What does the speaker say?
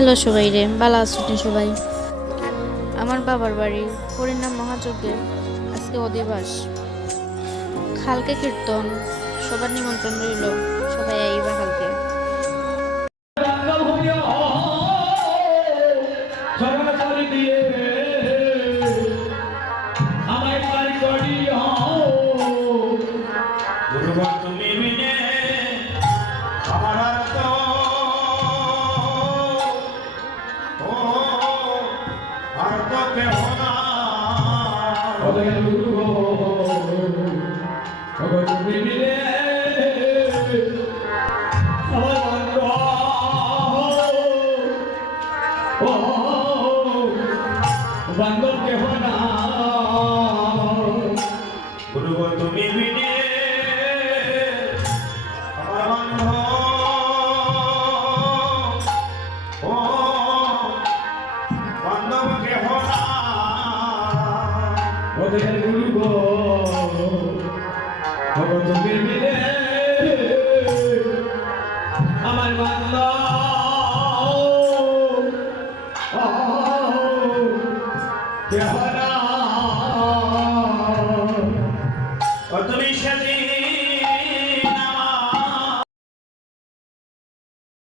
Hello সবাই রে, ভালো আছেন সবাই। আমার বাবার বাড়ি হরিনাম মহাযজ্ঞে আজকে অধিবাস, খালকে কীর্তন, সবার নিমন্ত্রণ রইল, সবাই আইবা কালকে। বান্ধব কেহ না গুরু তুমি বিনে আমার বান্ধব ও বান্ধব কেহ না ওদের গুরু গো তুমি বিনে আমার বান্ধব তুমি সেদিন